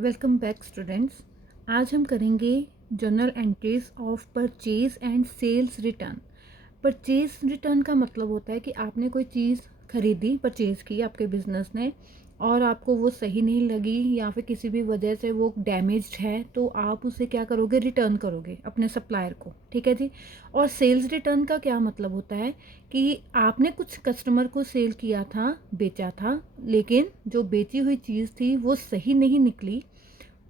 Welcome back students. आज हम करेंगे journal entries of purchase and sales return. Purchase return का मतलब होता है कि आपने कोई चीज़ खरीदी, परचेज़ की आपके बिजनेस ने, और आपको वो सही नहीं लगी या फिर किसी भी वजह से वो डैमेज्ड है, तो आप उसे क्या करोगे, रिटर्न करोगे अपने सप्लायर को। ठीक है जी। और सेल्स रिटर्न का क्या मतलब होता है कि आपने कुछ कस्टमर को सेल किया था, बेचा था, लेकिन जो बेची हुई चीज़ थी वो सही नहीं निकली,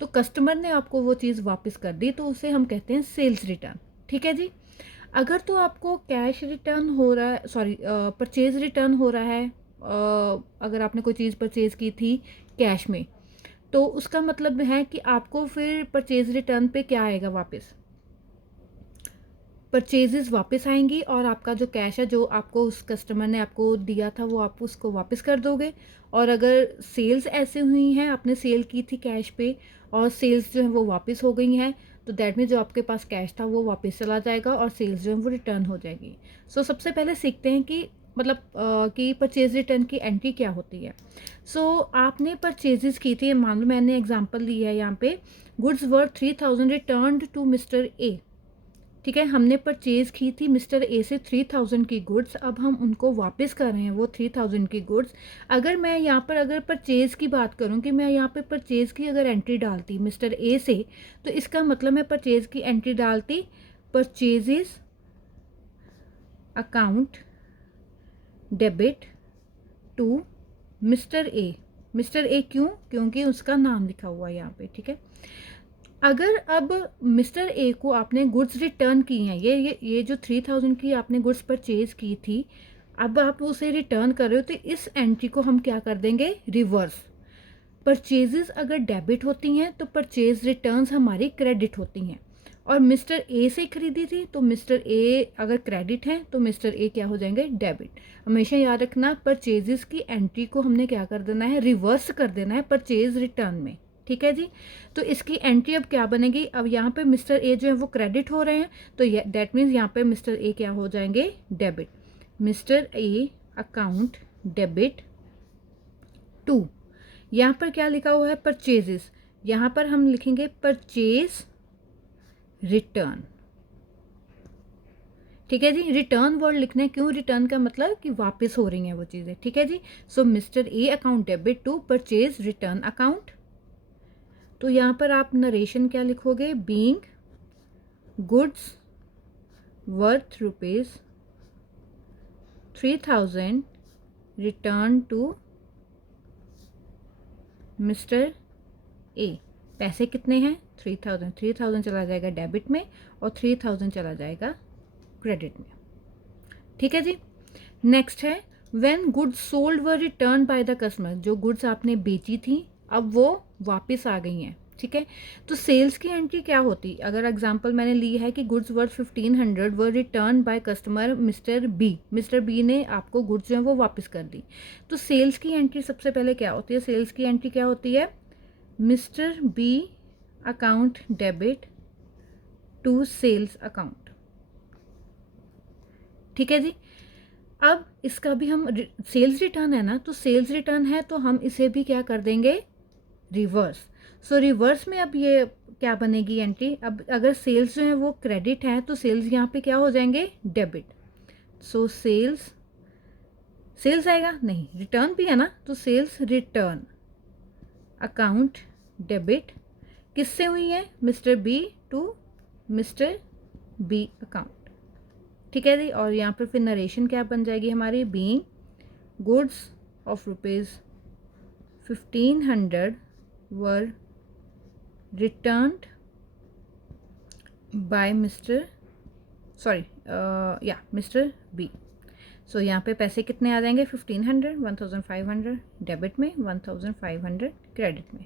तो कस्टमर ने आपको वो चीज़ वापस कर दी, तो उसे हम कहते हैं सेल्स रिटर्न। ठीक है जी। अगर तो आपको कैश रिटर्न हो रहा है, सॉरी परचेज रिटर्न हो रहा है, अगर आपने कोई चीज़ परचेज की थी कैश में, तो उसका मतलब है कि आपको फिर परचेज रिटर्न पे क्या आएगा, वापस परचेजेस वापस आएंगी और आपका जो कैश है जो आपको उस कस्टमर ने आपको दिया था वो आप उसको वापस कर दोगे। और अगर सेल्स ऐसे हुई हैं, आपने सेल की थी कैश पे और सेल्स जो है वो वापस हो गई हैं, तो दैट मीन जो आपके पास कैश था वो वापस चला जाएगा और सेल्स जो है वो रिटर्न हो जाएगी। सो सबसे पहले सीखते हैं कि मतलब कि परचेज रिटर्न की एंट्री क्या होती है। सो आपने परचेजेस की थी, मान लो मैंने एग्जांपल दी है यहाँ पे, goods worth 3000 returned to mister A. ठीक है, हमने परचेज़ की थी मिस्टर ए से 3000 की गुड्स, अब हम उनको वापस कर रहे हैं वो 3000 की गुड्स। अगर मैं यहाँ पर अगर परचेज़ की बात करूँ कि मैं यहाँ पे परचेज़ की अगर एंट्री डालती मिस्टर ए से, तो इसका मतलब मैं परचेज़ की एंट्री डालती purchases account debit to mister A. Mister A क्यों? क्योंकि उसका नाम लिखा हुआ है यहाँ पे। ठीक है। अगर अब मिस्टर ए को आपने गुड्स रिटर्न की हैं, ये जो 3000 की आपने गुड्स परचेज की थी, अब आप उसे रिटर्न कर रहे हो, तो इस एंट्री को हम क्या कर देंगे, रिवर्स। परचेजेस अगर डेबिट होती हैं तो परचेज रिटर्न्स हमारी क्रेडिट होती हैं। और मिस्टर ए से खरीदी थी तो मिस्टर ए अगर क्रेडिट है तो मिस्टर ए क्या हो जाएंगे, डेबिट। हमेशा याद रखना, परचेजेस की एंट्री को हमने क्या कर देना है, रिवर्स कर देना है परचेज रिटर्न में। ठीक है जी। तो इसकी एंट्री अब क्या बनेगी, अब यहाँ पे मिस्टर ए जो है वो क्रेडिट हो रहे हैं, तो दैट मीन्स यहाँ पे मिस्टर ए क्या हो जाएंगे, debit. Mister A account debit to, यहाँ पर क्या लिखा हुआ है, परचेजेस, यहाँ पर हम लिखेंगे परचेज रिटर्न। ठीक है जी। रिटर्न वर्ड लिखना है, क्यों, रिटर्न का मतलब कि वापस हो रही हैं वो चीज़ें। ठीक है ji. So mister A account debit to purchase return account. तो यहाँ पर आप नरेशन क्या लिखोगे, being goods worth rupees 3000 return to mister A. पैसे कितने हैं, 3000। 3000 चला जाएगा डेबिट में और 3000 चला जाएगा क्रेडिट में। ठीक है जी। नेक्स्ट है, when goods sold were return by the customer. जो गुड्स आपने बेची थी अब वो वापस आ गई हैं। ठीक है। तो सेल्स की एंट्री क्या होती, अगर एग्जांपल मैंने ली है कि goods worth 1500 were return by customer mister B, mister B ने आपको गुड्स जो है वो वापस कर दी, तो सेल्स की एंट्री सबसे पहले क्या होती है, सेल्स की एंट्री क्या होती है, mister B account debit to sales account. ठीक है जी। अब इसका भी हम सेल्स रिटर्न है ना, तो सेल्स रिटर्न है तो हम इसे भी क्या कर देंगे, रिवर्स। सो रिवर्स में अब ये क्या बनेगी एंट्री, अब अगर सेल्स जो है वो क्रेडिट है तो सेल्स यहाँ पे क्या हो जाएंगे, डेबिट। सो सेल्स, सेल्स आएगा नहीं, रिटर्न भी है ना, तो सेल्स रिटर्न अकाउंट डेबिट किससे हुई है, mister B to mister B account. ठीक है जी। और यहाँ पर फिर नरेशन क्या बन जाएगी हमारी, being goods of rupees 1500 were returned by mister, sorry या मिस्टर बी। सो यहाँ पे पैसे कितने आ जाएंगे, 1500, 1500 डेबिट में, 1500 क्रेडिट में।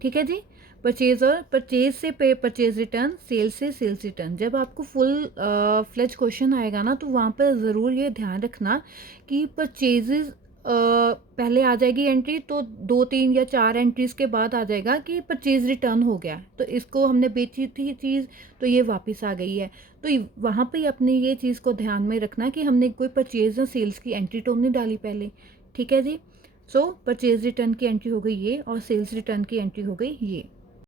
ठीक है जी। परचेज और परचेज से पे परचेज रिटर्न, सेल से सेल्स रिटर्न। जब आपको फुल फ्लेज क्वेश्चन आएगा ना, तो वहाँ पर ज़रूर ये ध्यान रखना कि परचेजेस पहले आ जाएगी एंट्री, तो 2 3 या 4 एंट्रीज के बाद आ जाएगा कि परचेज रिटर्न हो गया, तो इसको हमने बेची थी चीज़ तो ये वापस आ गई है। तो वहाँ पे अपने ये चीज़ को ध्यान में रखना कि हमने कोई परचेज या सेल्स की एंट्री तो नहीं डाली पहले। ठीक है जी। सो परचेज रिटर्न की एंट्री हो गई ये और सेल्स रिटर्न की एंट्री हो गई ये।